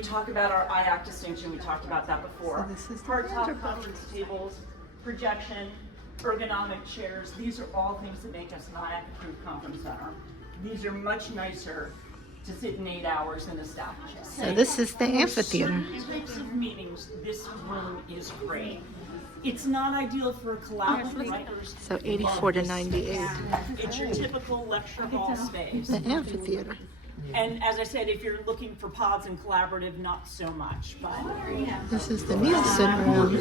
we talk about our IAC distinction. We talked about that before. So this is the Hardtop conference tables, projection, ergonomic chairs. These are all things that make us an IAC-approved conference center. These are much nicer to sit in 8 hours in a staff chair. So this is the amphitheater. For certain types of meetings, this room is great. It's not ideal for a collaborative, right? So 84 to 98. It's your typical lecture hall space. The amphitheater. And as I said, if you're looking for pods and collaborative, not so much. But This is the Nielsen room.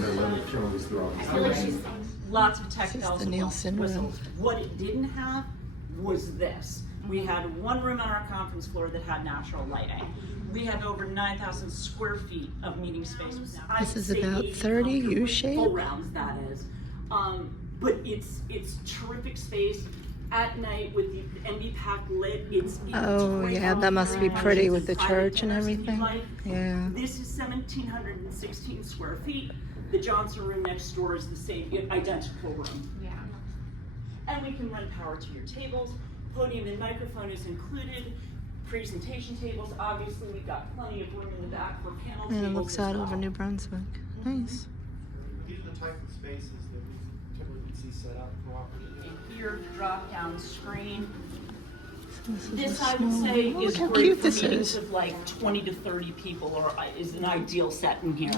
lots of tech This is bells the and Nielsen room. whistles. What it didn't have was this. We had one room on our conference floor that had natural lighting. We have over 9,000 square feet of meeting space. This is about 30 U-shape. Full rounds, that is. But it's terrific space. At night with the NB pack lit, it's Oh, right yeah, off that must be the pretty edge. with the It's church and private terrace if you everything. like. Yeah. This is 1,716 square feet. The Johnson room next door is the same, identical room. Yeah. And we can run power to your tables. Podium and microphone is included. Presentation tables, obviously we've got plenty of room in the back for panel tables. And it looks as out well. over New Brunswick. Nice. These are the type of spaces that we typically see set up cooperative. And here, drop down screen. This is This a I would small- say oh, is look how great cute for this meetings is. of like 20 to 30 people, or is an ideal set in here.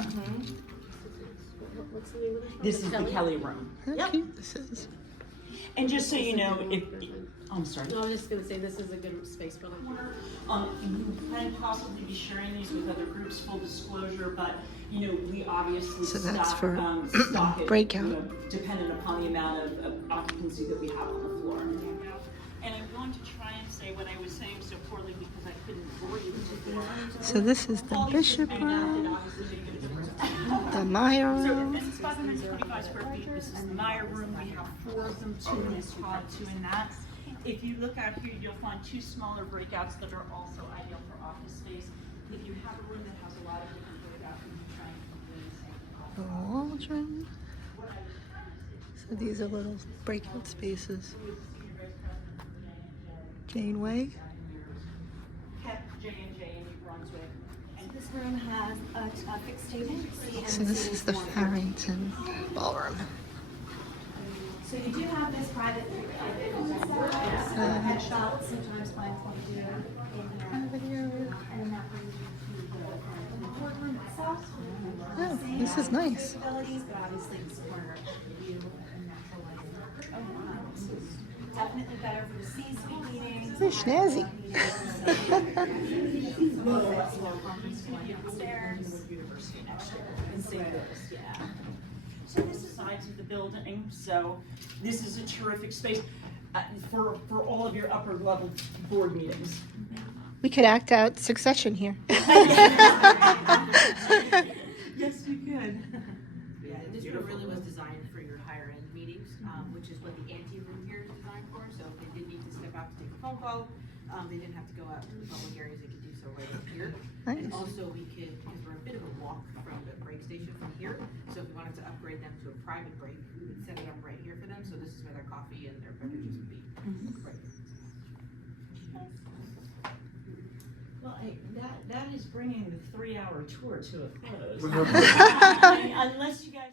What's the name of this? This is the Kelly room. How cute this is. And just so you know, if I'm sorry. No, I was just gonna say this is a good space for them. You can possibly be sharing these with other groups, full disclosure, but you know, we obviously So that's stock, for stock it, breakout. you know, dependent upon the amount of occupancy that we have on the floor. And I'm going to try and say what I was saying so poorly because I couldn't bore you before. So this is the Bishop room, the Meyer So room. this is 525 square feet. This is the Meyer room. We have 4 of them, 2 in this pod, 2 in that. If you look out here, you'll find 2 smaller breakouts that are also ideal for office space. If you have a room that has a lot of different breakouts, you can try and keep doing the same. The Waldron. So these are little breakout spaces. Janeway. Kept J&J in New Brunswick. And This room has a fixed table. So this is the Farrington Ballroom. So you do have this private headshot. Sometimes clients want to do in here. And that brings you to the boardroom itself. Oh, this is nice. Capabilities, but obviously this corner view and natural lighting. Oh wow, this is definitely better for the C-suite meetings. Very snazzy. Upstairs. University next year. In St. Louis, yeah. So this is sides of the building. So this is a terrific space for all of your upper level board meetings. We could act out Succession here. Yes, you could. Yeah, this room really was designed for your higher end meetings, which is what the ante room here is designed for. So if they did need to step out to take a phone call, they didn't have to go out to the public areas, they could do so right up here. And Nice. also we could, because we're a bit of a walk from the break station from here, so if we wanted to upgrade them to a private break, we would set it up right here for them. So this is where their coffee and their beverages would be. Right here. Well, that is bringing the 3-hour tour to a close. Nice. Unless you guys.